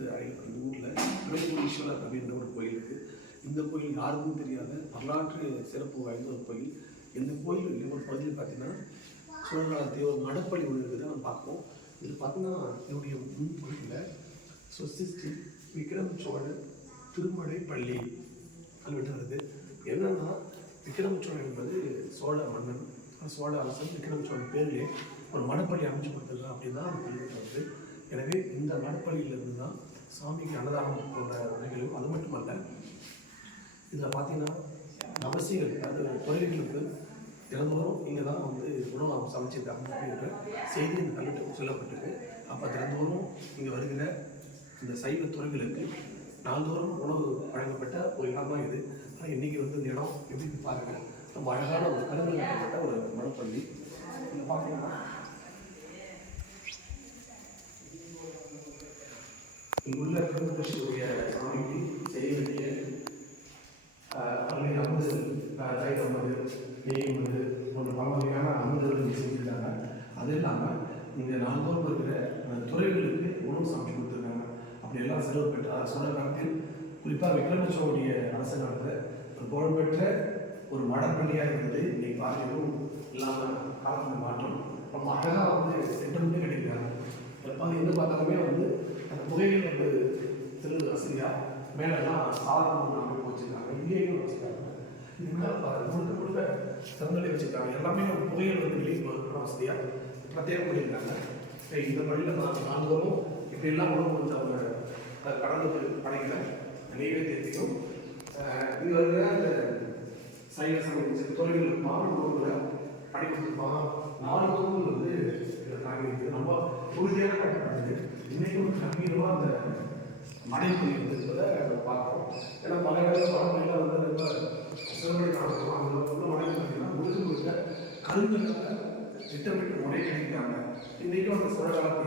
அந்த ஊரில் பிரம்மேஸ்வரர் அப்படின்ற ஒரு கோயில் இருக்குது. இந்த கோயில் யாருக்கும் தெரியாத வரலாற்று சிறப்பு வாய்ந்த ஒரு கோயில். இந்த கோயில் ஒரு பகுதியில் பார்த்தீங்கன்னா சோழகாலத்தைய ஒரு மடப்பள்ளி ஒன்று இருக்குது, நம்ம பார்ப்போம். இது பார்த்தீங்கன்னா என்னுடைய முன்கோயிலில் சொசிஸ்டி விக்ரம் சோழன் திருமடை பள்ளி கல்வெட்டு வருது. என்னன்னா விக்ரம சோழன் என்பது சோழ மன்னன், சோழ அரசன் விக்ரம சோழன் பேரிலே ஒரு மடப்பள்ளி அமைச்சு கொடுத்துருக்கான் அப்படின்னு தான் அந்த கல்வெட்டு வருது. எனவே இந்த மடப்பள்ளியிலிருந்து தான் சாமிக்கு அன்னதானம் போன்ற நிகழ்வு. அது மட்டுமல்ல, இதில் பார்த்தீங்கன்னா அவசியங்கள், அதாவது தொழில்களுக்கு தினந்தோறும் இங்கே தான் வந்து உணவு சமைச்சிருக்காங்க அப்படின்ற செய்தி இந்த கல்வெட்டு சொல்லப்பட்டிருக்கு. அப்போ தினந்தோறும் இங்கே வருகிற இந்த சைவ துறைகளுக்கு நாள்தோறும் உணவு வழங்கப்பட்ட ஒரு இடம் தான் இது. ஆனால் இன்றைக்கி வந்து இந்த இடம் எப்படின்னு பாருங்கள், ரொம்ப அழகான ஒரு கருங்கல் கட்டப்பட்ட ஒரு மடப்பள்ளி. இங்கே பார்த்தீங்கன்னா இங்குள்ள பெருமகிழ்ச்சியுடைய சாமிக்கு செய்ய வேண்டிய பல்வேறு அமுதல், தயிர் அமுது, நெய் அமுது போன்ற பல வகையான அமுதங்கள் செஞ்சுருக்காங்க. அது இல்லாமல் இங்கே நாள்தோறும் இருக்கிற துறைகளுக்கு உணவு சமைச்சு கொடுத்துருக்காங்க. அப்படியெல்லாம் செலவு பெற்ற சோழ காலத்தில், குறிப்பாக விக்ரம சோழனுடைய அரச காலத்தில் ஒரு புகழ்பெற்ற ஒரு மடப்பள்ளியாக இருந்தது. இன்னைக்கு பார்வையும் இல்லாமல் காலத்தில் மாற்றம் ரொம்ப அழகாக வந்து திட்டமிட்டு கிடைக்கிறாங்க. எப்போ எங்கே பார்த்தாலுமே வந்து அந்த புகைகள் வந்து திரு வசதியாக மேலெல்லாம் சாதாரண அமைப்பு வச்சுருக்காங்க. இங்கேயும் வச்சுருக்காங்க. இதுக்கு முழுக்க முழுக்க திறந்தலை வச்சுருக்காங்க. எல்லாமே ஒரு புகைகள் வந்து வெளியே வசதியாக பிரத்யேகம் பண்ணியிருக்காங்க. இந்த பள்ளியில் நாள்தோறும் இப்படியெல்லாம் உணவு வந்து அவங்க கடலுக்கு படைக்கிற நெய்வேத்தியத்தையும் இங்கே வருகிற அந்த சைவ சமையல் தொழில்கள் மாவட்ட உணவுகளை படை கொடுத்துருப்பாங்க. 4 தூண்கள் வந்து இதில் தாங்கியிருக்கு. ரொம்ப உறுதியான கட்டப்படுது. இன்றைக்கும் கம்பீரமாக அந்த மடைப்பள்ளி வந்து என்பதை பார்க்குறோம். ஏன்னா பல இடங்களில் மடப்பள்ளியில் வந்து ரொம்ப சிறுமணி காலத்துக்கும் அங்கே உள்ள மடைகள் பார்த்தீங்கன்னா முழுக்க முழுக்க கருங்கல்ல திட்டமிட்டு முறை கிடைக்கிறாங்க. இன்றைக்கும் அந்த சோழ காலத்தில்